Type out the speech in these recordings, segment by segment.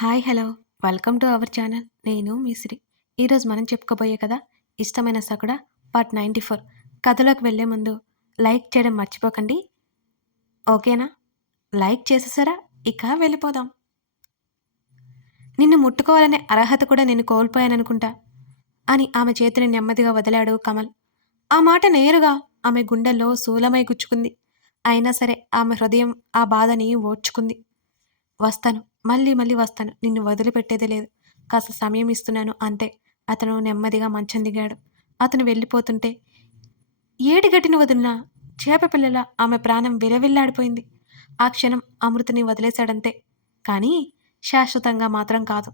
Hi hello. Welcome to our channel. నేను మిశ్రి ఈరోజు మనం చెప్పుకోబోయే కదా ఇష్టమైన సకుడ పార్ట్ నైంటీ ఫోర్. కథలోకి వెళ్ళే ముందు లైక్ చేయడం మర్చిపోకండి. ఓకేనా? లైక్ చేసేసారా? ఇక వెళ్ళిపోదాం. నిన్ను ముట్టుకోవాలనే అర్హత కూడా నేను కోల్పోయాననుకుంటా అని ఆమె చేతిని నెమ్మదిగా వదిలాడు కమల్. ఆ మాట నేరుగా ఆమె గుండెల్లో శూలమై గుచ్చుకుంది. అయినా సరే ఆమె హృదయం ఆ బాధని ఓడ్చుకుంది వస్తాను. మళ్ళీ మళ్ళీ వస్తాను. నిన్ను వదిలిపెట్టేదే లేదు. కాస్త సమయం ఇస్తున్నాను అంతే. అతను నెమ్మదిగా మంచం దిగాడు. అతను వెళ్ళిపోతుంటే ఏడిగట్టిన వదిలిన చేప పిల్లల ఆమె ప్రాణం విరవిల్లాడిపోయింది ఆ క్షణం అమృతని వదిలేశాడంతే. కానీ శాశ్వతంగా మాత్రం కాదు.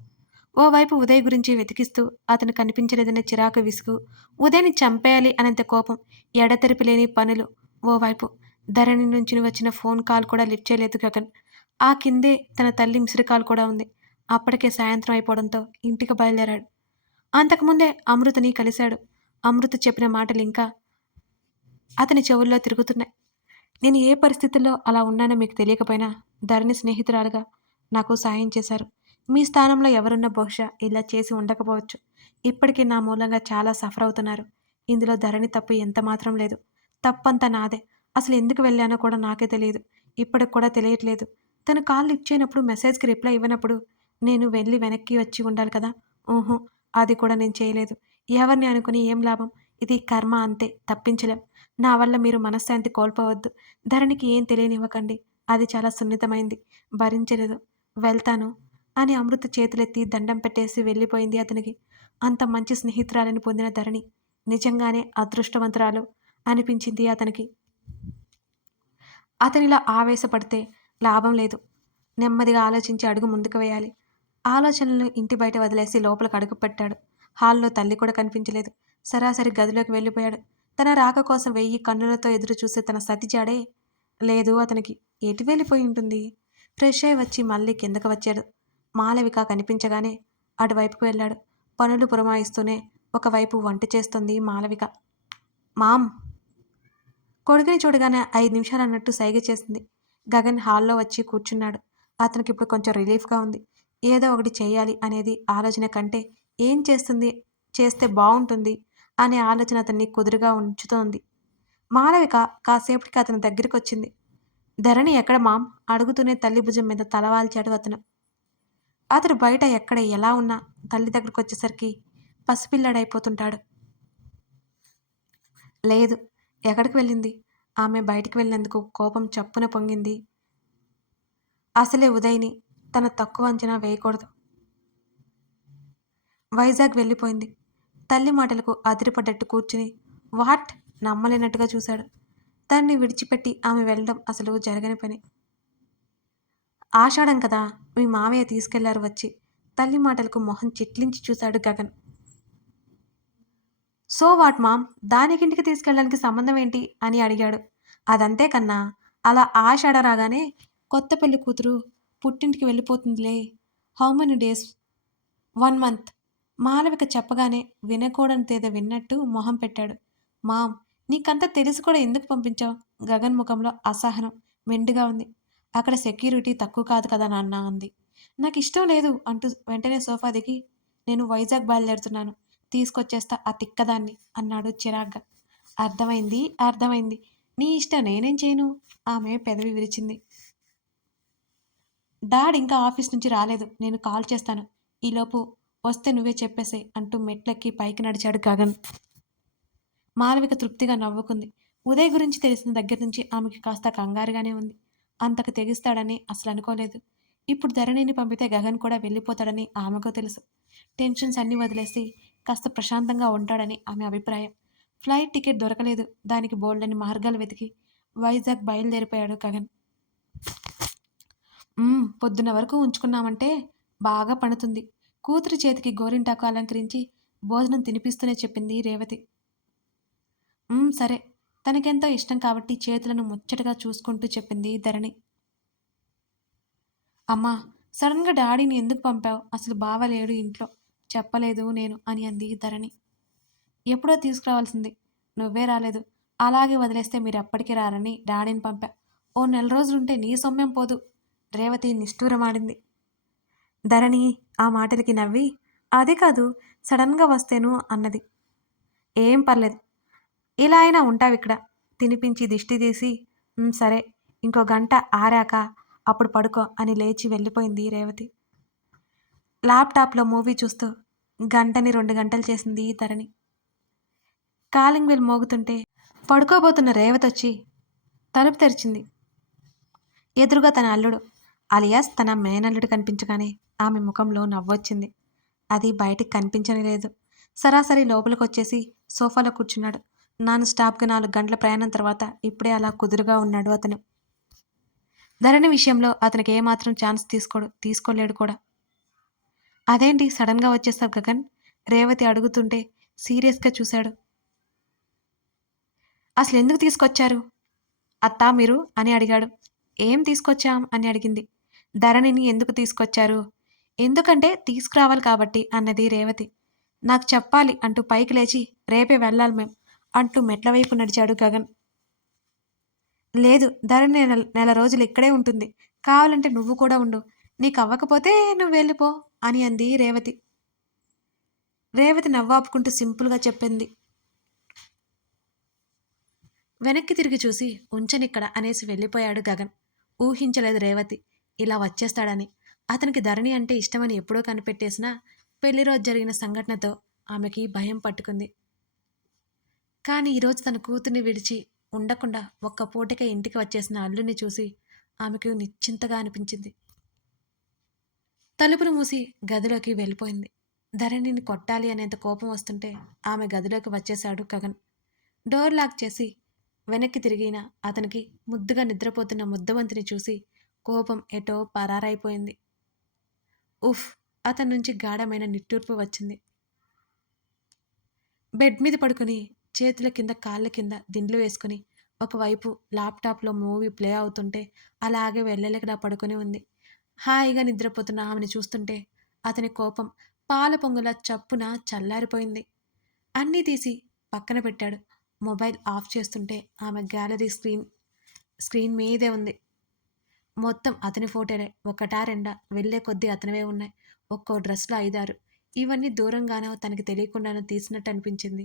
ఓవైపు ఉదయ్ గురించి వెతికిస్తూ అతను కనిపించలేదన్న చిరాకు విసుగు ఉదయ్ని చంపేయాలి అనంత కోపం ఎడతెరిపి లేని పనులు. ఓవైపు ధరణి నుంచి వచ్చిన ఫోన్ కాల్ కూడా లిఫ్ట్ చేయలేదు గగన్. ఆ కిందే తన తల్లి మిసిరికాలు కూడా ఉంది. అప్పటికే సాయంత్రం అయిపోవడంతో ఇంటికి బయలుదేరాడు. అంతకుముందే అమృతని కలిశాడు. అమృత చెప్పిన మాటలు ఇంకా అతని చెవుల్లో తిరుగుతున్నాయి. నేను ఏ పరిస్థితుల్లో అలా ఉన్నానో మీకు తెలియకపోయినా ధరణి స్నేహితురాలుగా నాకు సాయం చేశారు. మీ స్థానంలో ఎవరున్నా బహుశా ఇలా చేసి ఉండకపోవచ్చు. ఇప్పటికీ నా మూలంగా చాలా సఫర్ అవుతున్నారు. ఇందులో ధరణి తప్పు ఎంత మాత్రం లేదు. తప్పంతా నాదే. అసలు ఎందుకు వెళ్ళానో కూడా నాకే తెలియదు. ఇప్పటికి కూడా తెలియట్లేదు. తను కాల్ లిఫ్ట్ చేయనప్పుడు మెసేజ్కి రిప్లై ఇవ్వనప్పుడు నేను వెళ్ళి వెనక్కి వచ్చి ఉండాలి కదా? ఊహో అది కూడా నేను చేయలేదు. ఎవరిని అనుకుని ఏం లాభం? ఇది కర్మ అంతే తప్పించలేం. నా వల్ల మీరు మనశ్శాంతి కోల్పోవద్దు. ధరణికి ఏం తెలియనివ్వకండి. అది చాలా సున్నితమైంది. భరించలేదు. వెళ్తాను అని అమృత చేతులెత్తి దండం పెట్టేసి వెళ్ళిపోయింది అతనికి. అంత మంచి స్నేహితురాలని పొందిన ధరణి నిజంగానే అదృష్టవంతురాలు అనిపించింది అతనికి. అతనిలా ఆవేశపడితే లాభం లేదు. నెమ్మదిగా ఆలోచించి అడుగు ముందుకు వేయాలి. ఆలోచనలు ఇంటి బయట వదిలేసి లోపలికి అడుగు పెట్టాడు. హాల్లో తల్లి కూడా కనిపించలేదు. సరాసరి గదిలోకి వెళ్ళిపోయాడు. తన రాక కోసం వెయ్యి కన్నులతో ఎదురు చూసే తన సతిజాడే లేదు అతనికి ఎటు వెళ్ళిపోయి ఉంటుంది? ఫ్రెష్ అయి వచ్చి మళ్ళీ కిందకు వచ్చాడు. మాలవిక కనిపించగానే అటువైపుకు వెళ్ళాడు. పనులు పురమాయిస్తూనే ఒకవైపు వంట చేస్తుంది మాలవిక. మామ్! కొడుకుని చూడగానే ఐదు నిమిషాలు అన్నట్టు సైగ చేసింది. గగన్ హాల్లో వచ్చి కూర్చున్నాడు. అతనికి ఇప్పుడు కొంచెం రిలీఫ్గా ఉంది. ఏదో ఒకటి చేయాలి అనేది ఆలోచన కంటే ఏం చేస్తుంది? చేస్తే బాగుంటుంది అనే ఆలోచన అతన్ని కుదురుగా ఉంచుతోంది. మాలవిక కాసేపటికి అతని దగ్గరికి వచ్చింది ధరణి ఎక్కడ మామ్? అడుగుతూనే తల్లి భుజం మీద తలవాల్చాడు అతను. అతడు బయట ఎక్కడ ఎలా ఉన్నా తల్లి దగ్గరకు వచ్చేసరికి పసిపిల్లడైపోతుంటాడు. లేదు ఎక్కడికి వెళ్ళింది? ఆమె బయటికి వెళ్ళినందుకు కోపం చప్పున పొంగింది. అసలే ఉదయ్ని తన తక్కువ అంచనా వేయకూడదు. వైజాగ్ వెళ్ళిపోయింది. తల్లి మాటలకు అదిరిపడ్డట్టు కూర్చుని వాట్? నమ్మలేనట్టుగా చూశాడు. దాన్ని విడిచిపెట్టి ఆమె వెళ్ళడం అసలు జరగని పని. ఆషాఢం కదా మీ మామయ్య తీసుకెళ్ళారు వచ్చి తల్లి మాటలకు మొహం చిట్లించి చూశాడు గగన్. So what mom? దానికింటికి తీసుకెళ్ళడానికి సంబంధం ఏంటి? అని అడిగాడు. అదంతే కన్నా అలా ఆషాఢ రాగానే కొత్త పెళ్ళి కూతురు పుట్టింటికి వెళ్ళిపోతుందిలే. How many days? One month. Malavika చెప్పగానే వినకూడని తేద విన్నట్టు మొహం పెట్టాడు. మామ్ నీకంతా తెలిసి కూడా ఎందుకు పంపించావు? గగన్ ముఖంలో అసహనం మెండుగా ఉంది. అక్కడ సెక్యూరిటీ తక్కువ కాదు కదా నాన్న అంది. నాకు ఇష్టం లేదు అంటూ వెంటనే సోఫా దిగి నేను వైజాగ్ బయలుదేరుతున్నాను. తీసుకొచ్చేస్తా ఆ తిక్కదాన్ని అన్నాడు చిరాగ్గా. అర్థమైంది అర్థమైంది. నీ ఇష్టం నేనేం చేయను? ఆమె పెదవి విరిచింది. డాడ్ ఇంకా ఆఫీస్ నుంచి రాలేదు. నేను కాల్ చేస్తాను. ఈలోపు వస్తే నువ్వే చెప్పేసే అంటూ మెట్లెక్కి పైకి నడిచాడు గగన్. మాలవిక తృప్తిగా నవ్వుకుంది. ఉదయ్ గురించి తెలిసిన దగ్గర నుంచి ఆమెకి కాస్త కంగారుగానే ఉంది. అంతకు తెగిస్తాడని అసలు అనుకోలేదు. ఇప్పుడు ధరణిని పంపితే గగన్ కూడా వెళ్ళిపోతాడని ఆమెకు తెలుసు. టెన్షన్స్ అన్నీ వదిలేసి కాస్త ప్రశాంతంగా ఉంటాడని ఆమె అభిప్రాయం. ఫ్లైట్ టికెట్ దొరకలేదు. దానికి బోల్డని మార్గాలు వెతికి వైజాగ్ బయలుదేరిపోయాడు గగన్. పొద్దున వరకు ఉంచుకున్నామంటే బాగా పడుతుంది కూతురి చేతికి గోరింటాకు అలంకరించి భోజనం తినిపిస్తూనే చెప్పింది రేవతి. సరే. తనకెంతో ఇష్టం కాబట్టి చేతులను ముచ్చటగా చూసుకుంటూ చెప్పింది ధరణి. అమ్మా సడన్గా డాడీని ఎందుకు పంపావు? అసలు బావలేడు ఇంట్లో. చెప్పలేదు నేను అని అంది ధరణి. ఎప్పుడో తీసుకురావాల్సింది. నువ్వే రాలేదు. అలాగే వదిలేస్తే మీరు ఎప్పటికీ రారని డాడీని పంపా. ఓ నెల రోజులుంటే నీ సొమ్మెం పోదు. రేవతి నిష్ఠూరమాడింది ధరణి ఆ మాటలకి నవ్వి అది కాదు సడన్గా వస్తేను అన్నది. ఏం పర్లేదు. ఇలా అయినా ఉంటావు ఇక్కడ. తినిపించి దిష్టి తీసి సరే ఇంకో గంట ఆరాక అప్పుడు పడుకో అని లేచి వెళ్ళిపోయింది రేవతి. ల్యాప్టాప్లో మూవీ చూస్తూ గంటని రెండు గంటలు చేసింది ఈ ధరణి కాలింగ్ బెల్ మోగుతుంటే పడుకోబోతున్న రేవతి వచ్చి తలుపు తెరిచింది. ఎదురుగా తన అల్లుడు అలియాస్ తన మేనల్లుడు కనిపించగానే ఆమె ముఖంలో నవ్వొచ్చింది. అది బయటికి కనిపించని లేదు. సరాసరి లోపలికి వచ్చేసి సోఫాలో కూర్చున్నాడు. నాన్ స్టాప్గా నాలుగు గంటల ప్రయాణం తర్వాత ఇప్పుడే అలా కుదురుగా ఉన్నాడు అతను. ధరణి విషయంలో అతనికి ఏమాత్రం ఛాన్స్ తీసుకోడు తీసుకోలేడు కూడా. అదేంటి సడన్గా వచ్చేస్తావు గగన్? రేవతి అడుగుతుంటే సీరియస్గా చూశాడు. అసలు ఎందుకు తీసుకొచ్చారు? అత్తా మీరు? అని అడిగాడు. ఏం తీసుకొచ్చాం? అని అడిగింది. ధరణిని ఎందుకు తీసుకొచ్చారు? ఎందుకంటే తీసుకురావాలి కాబట్టి అన్నది రేవతి. నాకు చెప్పాలి అంటూ పైకి లేచి రేపే వెళ్ళాలి మేం అంటూ మెట్ల వైపు నడిచాడు గగన్. లేదు ధరణి నెల నెల రోజులు ఇక్కడే ఉంటుంది. కావాలంటే నువ్వు కూడా ఉండు. నీకు అవ్వకపోతే నువ్వు వెళ్ళిపో అని అంది రేవతి. రేవతి నవ్వాపుకుంటూ సింపుల్గా చెప్పింది. వెనక్కి తిరిగి చూసి ఉంచనిక్కడ అనేసి వెళ్ళిపోయాడు గగన్. ఊహించలేదు రేవతి. ఇలా వచ్చేస్తాడని. అతనికి ధరణి అంటే ఇష్టమని ఎప్పుడో కనిపెట్టేసినా పెళ్ళి రోజు జరిగిన సంఘటనతో ఆమెకి భయం పట్టుకుంది. కానీ ఈరోజు తన కూతుర్ని విడిచి ఉండకుండా ఒక్క పూటకే ఇంటికి వచ్చేసిన అల్లుని చూసి ఆమెకు నిశ్చింతగా అనిపించింది. తలుపులు మూసి గదిలోకి వెళ్ళిపోయింది. ధరణిని కొట్టాలి అనేంత కోపం వస్తుంటే ఆమె గదిలోకి వచ్చేశాడు గగన్. డోర్ లాక్ చేసి వెనక్కి తిరిగిన అతనికి ముద్దుగా నిద్రపోతున్న ముద్దవంతిని చూసి కోపం ఎటో పరారైపోయింది. ఉఫ్ అతని నుంచి గాఢమైన నిట్టూర్పు వచ్చింది. బెడ్ మీద పడుకొని చేతుల కింద కాళ్ళ కింద దిండ్లు వేసుకుని ఒకవైపు ల్యాప్టాప్లో మూవీ ప్లే అవుతుంటే అలాగే వెళ్ళలేకడా పడుకొని ఉంది. హాయిగా నిద్రపోతున్న ఆమెను చూస్తుంటే అతని కోపం పాల పొంగుల చప్పున చల్లారిపోయింది. అన్నీ తీసి పక్కన పెట్టాడు. మొబైల్ ఆఫ్ చేస్తుంటే ఆమె గ్యాలరీ స్క్రీన్ స్క్రీన్ మీదే ఉంది. మొత్తం అతని ఫోటోలే ఒకటా రెండా? వెళ్ళే కొద్దీ అతనివే ఉన్నాయి. ఒక్కో డ్రెస్లో ఐదారు. ఇవన్నీ దూరంగానో తనకి తెలియకుండానో తీసినట్టు అనిపించింది.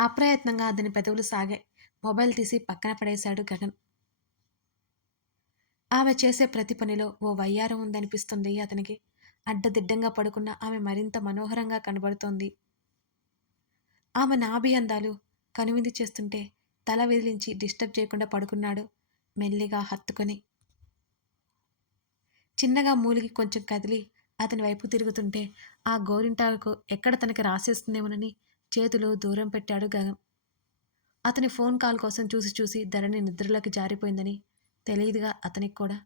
అప్రయత్నంగా అతని పెదవులు సాగాయి. మొబైల్ తీసి పక్కన పడేశాడు గగన్. ఆమె చేసే ప్రతి పనిలో ఓ వయ్యారం ఉందనిపిస్తుంది అతనికి. అడ్డదిడ్డంగా పడుకున్న ఆమె మరింత మనోహరంగా కనబడుతోంది. ఆమె నాభి అందాలు కనువింది చేస్తుంటే తల విదిలించి డిస్టర్బ్ చేయకుండా పడుకున్నాడు మెల్లిగా హత్తుకొని. చిన్నగా మూలిగి కొంచెం కదిలి అతని వైపు తిరుగుతుంటే ఆ గోరింటాకు ఎక్కడ తనకి రాసేస్తుందేమోనని చేతులు దూరం పెట్టాడు గగన్. అతని ఫోన్ కాల్ కోసం చూసి చూసి ధరణి నిద్రలోకి జారిపోయిందని తెలియదుగా అతనికి కూడా.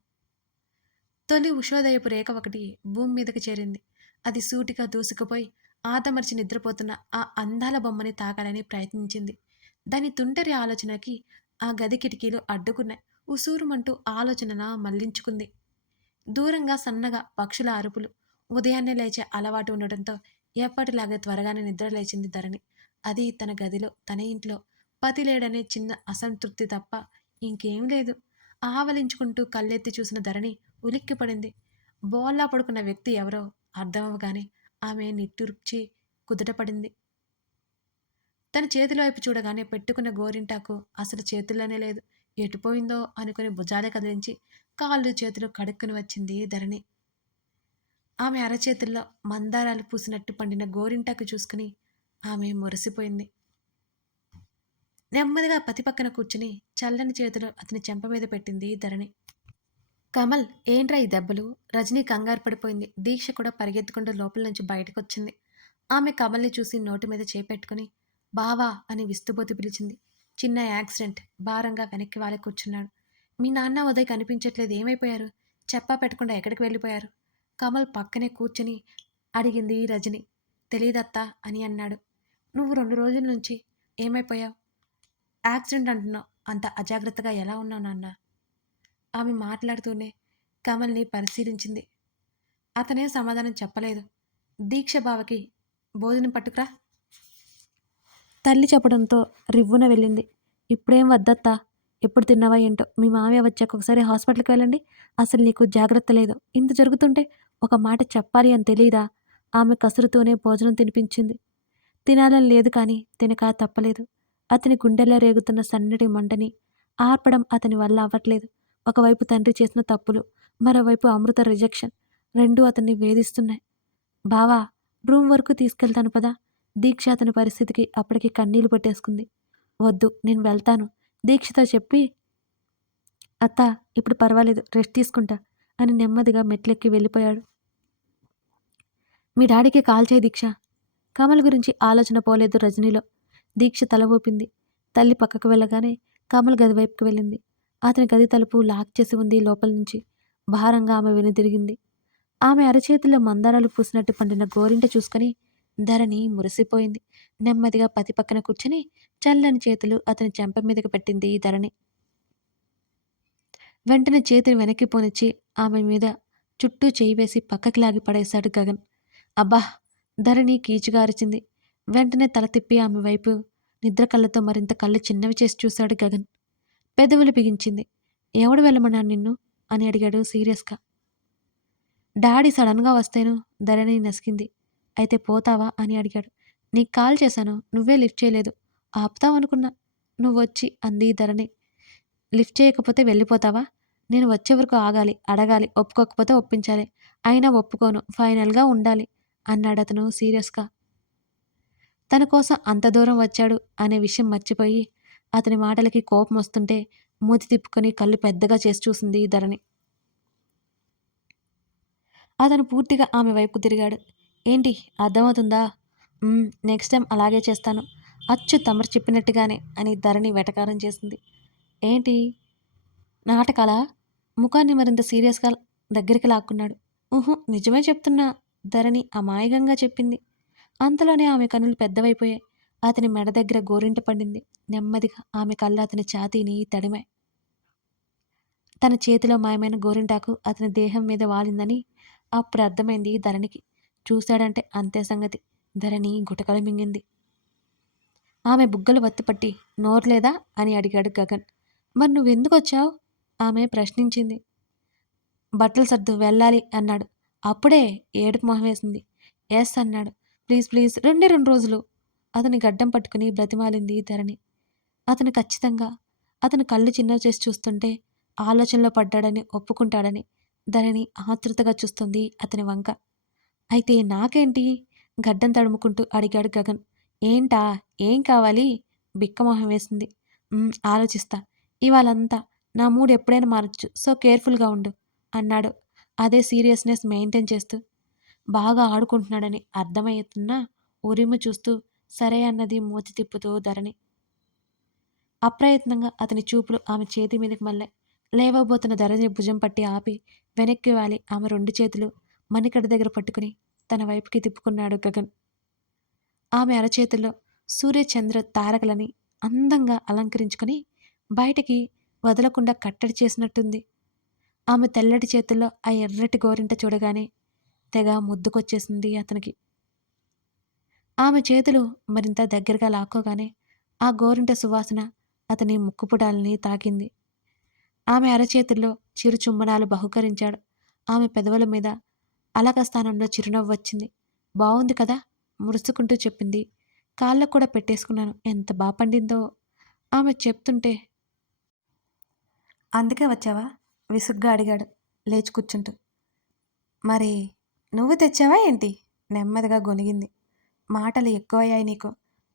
తొలి ఉషోదయపు రేఖ ఒకటి భూమి మీదకి చేరింది. అది సూటిగా దూసుకుపోయి ఆతమర్చి నిద్రపోతున్న ఆ అందాల బొమ్మని తాకాలని ప్రయత్నించింది. దాని తుంటరి ఆలోచనకి ఆ గది కిటికీలు అడ్డుకున్నాయి. ఉసూరుమంటూ ఆలోచనన మళ్ళించుకుంది. దూరంగా సన్నగా పక్షుల అరుపులు ఉదయాన్నే లేచే అలవాటు ఉండటంతో ఎప్పటిలాగే త్వరగానే నిద్ర లేచింది ధరణి. అది తన గదిలో తన ఇంట్లో పతి లేడనే చిన్న అసంతృప్తి తప్ప ఇంకేం లేదు. ఆవలించుకుంటూ కళ్ళెత్తి చూసిన ధరణి ఉలిక్కిపడింది. బోల్లా పడుకున్న వ్యక్తి ఎవరో అర్థమవగానే ఆమె నిట్టూర్చి కుదుటపడింది. తన చేతుల వైపు చూడగానే పెట్టుకున్న గోరింటాకు అసలు చేతుల్లోనే లేదు. ఎటుపోయిందో అనుకుని భుజాలే కదిలించి కాళ్ళు చేతులు కడుక్కుని వచ్చింది ధరణి. ఆమె అరచేతుల్లో మందారాలు పూసినట్టు పండిన గోరింటాకు చూసుకుని ఆమె మురిసిపోయింది. నెమ్మదిగా పతి పక్కన కూర్చుని చల్లని చేతులు అతని చెంప మీద పెట్టింది ధరణి. కమల్ ఏంట్రా ఈ దెబ్బలు? రజనీ కంగారు పడిపోయింది. దీక్ష కూడా పరిగెత్తుకుంటూ లోపల నుంచి బయటకు వచ్చింది ఆమె కమల్ని చూసి నోటి మీద చేపెట్టుకుని బావా అని విస్తుబోతి పిలిచింది. చిన్న యాక్సిడెంట్. భారంగా వెనక్కి వాలి కూర్చున్నాడు. మీ నాన్న ఉదయ్ కనిపించట్లేదు. ఏమైపోయారు? చెప్పా పెట్టకుండా ఎక్కడికి వెళ్ళిపోయారు? కమల్ పక్కనే కూర్చుని అడిగింది రజని. తెలియదత్తా అని అన్నాడు. నువ్వు రెండు రోజుల నుంచి ఏమైపోయావు? యాక్సిడెంట్ అంటున్నావు. అంత అజాగ్రత్తగా ఎలా ఉన్నావు నాన్న? ఆమె మాట్లాడుతూనే కమల్ని పరిశీలించింది. అతనే సమాధానం చెప్పలేదు. దీక్ష బావకి భోజనం పట్టుకురా. తల్లి చెప్పడంతో రివ్వున వెళ్ళింది. ఇప్పుడేం వద్దత్తా? ఎప్పుడు తిన్నావా ఏంటో? మీ మామయ్య వచ్చాక ఒకసారి హాస్పిటల్కి వెళ్ళండి. అసలు నీకు జాగ్రత్త లేదు. ఇంత జరుగుతుంటే ఒక మాట చెప్పాలి అని తెలియదా ఆమె కసురుతూనే భోజనం తినిపించింది. తినాలని లేదు కానీ తినక తప్పలేదు. అతని గుండెల్లో రేగుతున్న సన్నటి మంటని ఆర్పడం అతని వల్ల అవ్వట్లేదు. ఒకవైపు తండ్రి చేసిన తప్పులు మరోవైపు అమృత రిజెక్షన్ రెండూ అతన్ని వేధిస్తున్నాయి. బావా రూమ్ వరకు తీసుకెళ్తాను పదా? దీక్ష అతని పరిస్థితికి అప్పటికి కన్నీళ్ళు పట్టేసుకుంది. వద్దు నేను వెళ్తాను. దీక్షతో చెప్పి అత్త ఇప్పుడు పర్వాలేదు రెస్ట్ తీసుకుంటా అని నెమ్మదిగా మెట్లెక్కి వెళ్ళిపోయాడు. మీ డాడీకి కాల్ చేయి దీక్ష. కమల్ గురించి ఆలోచన పోలేదు రజనీలో. దీక్ష తల ఊపింది తల్లి పక్కకు వెళ్ళగానే కమల్ గది వైపుకి వెళ్ళింది. అతని గది తలుపు లాక్ చేసి ఉంది లోపల నుంచి. భారంగా ఆమె వెనుదిరిగింది ఆమె అరచేతిలో మందారాలు పూసినట్టు పండిన గోరింట చూసుకొని ధరణి మురిసిపోయింది. నెమ్మదిగా పతి పక్కన కూర్చొని చల్లని చేతులు అతని చెంప మీదకి పెట్టింది ఈ ధరణి. వెంటనే చేతిని వెనక్కి పోనిచ్చి ఆమె మీద చుట్టూ చేయి వేసి పక్కకి లాగి పడేశాడు గగన్. అబ్బా! ధరణి కీచుగా అరిచింది. వెంటనే తల తిప్పి ఆమె వైపు నిద్ర కళ్ళతో మరింత కళ్ళు చిన్నవి చేసి చూశాడు గగన్. పెదవులు బిగించింది. ఎవడు వెళ్ళమన్నాను నిన్ను? అని అడిగాడు సీరియస్గా. డాడీ సడన్గా వస్తేను ధరణి నసికింది. అయితే పోతావా? అని అడిగాడు. నీకు కాల్ చేశాను. నువ్వే లిఫ్ట్ చేయలేదు. ఆపుతావనుకున్నా నువ్వు వచ్చి అంది ధరణి. లిఫ్ట్ చేయకపోతే వెళ్ళిపోతావా? నేను వచ్చే వరకు ఆగాలి అడగాలి ఒప్పుకోకపోతే ఒప్పించాలి. అయినా ఒప్పుకోను. ఫైనల్గా ఉండాలి అన్నాడు అతను సీరియస్గా. తన కోసం అంత దూరం వచ్చాడు అనే విషయం మర్చిపోయి అతని మాటలకి కోపం వస్తుంటే మూతి తిప్పుకొని కళ్ళు పెద్దగా చేసి చూసింది ధరణి. అతను పూర్తిగా ఆమె వైపు తిరిగాడు. ఏంటి అర్థమవుతుందా? నెక్స్ట్ టైం అలాగే చేస్తాను. అచ్చు తమరు చెప్పినట్టుగానే అని ధరణి వెటకారం చేసింది. ఏంటి? నాటకాలా? ముఖాన్ని మరింత సీరియస్గా దగ్గరికి లాక్కున్నాడు. ఊహు నిజమే చెప్తున్నా ధరణి అమాయకంగా చెప్పింది. అంతలోనే ఆమె కనులు పెద్దవైపోయాయి. అతని మెడ దగ్గర గోరింట పండింది. నెమ్మదిగా ఆమె కళ్ళు అతని ఛాతీని తడిమాయి తన చేతిలో మాయమైన గోరింటాకు అతని దేహం మీద వాలిందని అప్పుడు అర్థమైంది ధరణికి. చూశాడంటే అంతే సంగతి. ధరణి గుటకలు మింగింది. ఆమె బుగ్గలు వత్తిపట్టి నోర్లేదా? అని అడిగాడు గగన్. మరి నువ్వెందుకు వచ్చావు ఆమె ప్రశ్నించింది. బట్టలు సర్దు వెళ్ళాలి అన్నాడు. అప్పుడే ఏడుపు మొహం వేసింది. ఎస్ అన్నాడు. ప్లీజ్ ప్లీజ్ రెండే రెండు రోజులు. అతని గడ్డం పట్టుకుని బ్రతిమాలింది ధరణి అతను ఖచ్చితంగా అతను కళ్ళు చిన్న చేసి చూస్తుంటే ఆలోచనలో పడ్డాడని ఒప్పుకుంటాడని ధరణి ఆతృతగా చూస్తుంది అతని వంక. అయితే నాకేంటి? గడ్డం తడుముకుంటూ అడిగాడు గగన్. ఏంటా? ఏం కావాలి? బిక్కమొహం వేసింది. ఆలోచిస్తా. ఇవాళంతా నా మూడ్ ఎప్పుడైనా మారచ్చు. సో కేర్ఫుల్గా ఉండు అన్నాడు. అదే సీరియస్నెస్ మెయింటైన్ చేస్తూ. బాగా ఆడుకుంటున్నాడని అర్థమవుతున్నా ఉరిము చూస్తూ సరే అన్నది మూతి తిప్పుతూ ధరణి. అప్రయత్నంగా అతని చూపులు ఆమె చేతి మీదకి మళ్ళే లేవబోతున్న ధరణి భుజం పట్టి ఆపి వెనక్కి వాలి ఆమె రెండు చేతులు మణికడ దగ్గర పట్టుకుని తన వైపుకి తిప్పుకున్నాడు గగన్. ఆమె అరచేతుల్లో సూర్యచంద్ర తారకలని అందంగా అలంకరించుకొని బయటికి వదలకుండా కట్టడి చేసినట్టుంది. ఆమె తెల్లటి చేతుల్లో ఆ ఎర్రటి గోరింట చూడగానే తెగ ముద్దుకొచ్చేసింది అతనికి. ఆమె చేతులు మరింత దగ్గరగా లాక్కోగానే ఆ గోరింట సువాసన అతని ముక్కుపుటాలని తాకింది. ఆమె అరచేతుల్లో చిరు చుమ్మనాలు బహుకరించాడు. ఆమె పెదవుల మీద అలక స్థానంలో చిరునవ్వు వచ్చింది. బాగుంది కదా మురుసుకుంటూ చెప్పింది. కాళ్ళకు కూడా పెట్టేసుకున్నాను. ఎంత బా పండిందో. ఆమె చెప్తుంటే అందుకే వచ్చావా? విసుగ్గా అడిగాడు లేచి కూర్చుంటూ. మరి నువ్వు తెచ్చావా ఏంటి? నెమ్మదిగా గొనిగింది మాటలు ఎక్కువయ్యాయి నీకు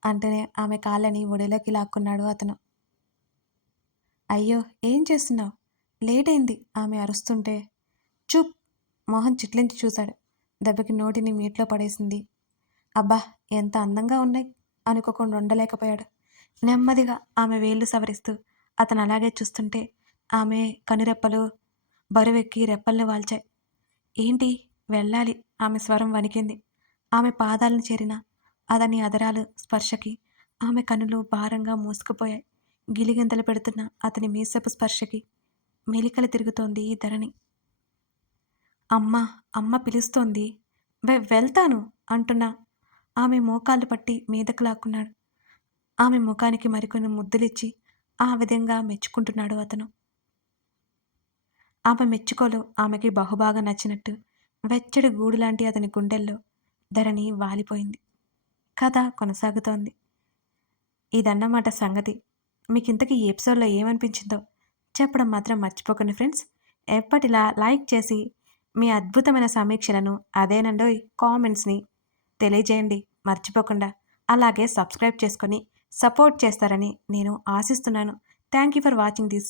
అంటేనే ఆమె కాళ్ళని ఒడిలోకి లాక్కున్నాడు అతను. అయ్యో ఏం చేస్తున్నావు? లేట్ అయింది ఆమె అరుస్తుంటే. చూప్ మోహన్ చిట్లించి చూశాడు. దెబ్బకి నోటిని మీట్లో పడేసింది. అబ్బా ఎంత అందంగా ఉన్నాయి అనుకోకుండా ఉండలేకపోయాడు. నెమ్మదిగా ఆమె వేళ్ళు సవరిస్తూ అతను అలాగే చూస్తుంటే ఆమె కనురెప్పలు బరువెక్కి రెప్పల్ని వాల్చాయి. ఏంటి? వెళ్ళాలి. ఆమె స్వరం వణికింది. ఆమె పాదాలను చేరిన అతని అదరాలు స్పర్శకి ఆమె కనులు భారంగా మూసుకుపోయాయి. గిలిగింతలు పెడుతున్న అతని మీసపు స్పర్శకి మెలికలు తిరుగుతోంది ఈ ధరణి. అమ్మ అమ్మ పిలుస్తోంది. వె వెళ్తాను అంటున్నా ఆమె మోకాళ్ళు పట్టి మీదకు లాక్కున్నాడు. ఆమె ముఖానికి మరికొన్ని ముద్దులిచ్చి ఆ విధంగా మెచ్చుకుంటున్నాడు అతను. ఆమె మెచ్చుకోలు ఆమెకి బహుబాగా నచ్చినట్టు వెచ్చడి గూడు లాంటి అతని గుండెల్లో ధరణి వాలిపోయింది. కథ కొనసాగుతోంది. ఇదన్నమాట సంగతి. మీకు ఇంతకీ ఈ ఎపిసోడ్లో ఏమనిపించిందో చెప్పడం మాత్రం మర్చిపోకండి ఫ్రెండ్స్. ఎప్పటిలా లైక్ చేసి మీ అద్భుతమైన సమీక్షలను అదేనండో కామెంట్స్ని తెలియజేయండి. మర్చిపోకుండా అలాగే సబ్స్క్రైబ్ చేసుకొని సపోర్ట్ చేస్తారని నేను ఆశిస్తున్నాను. Thank you for watching this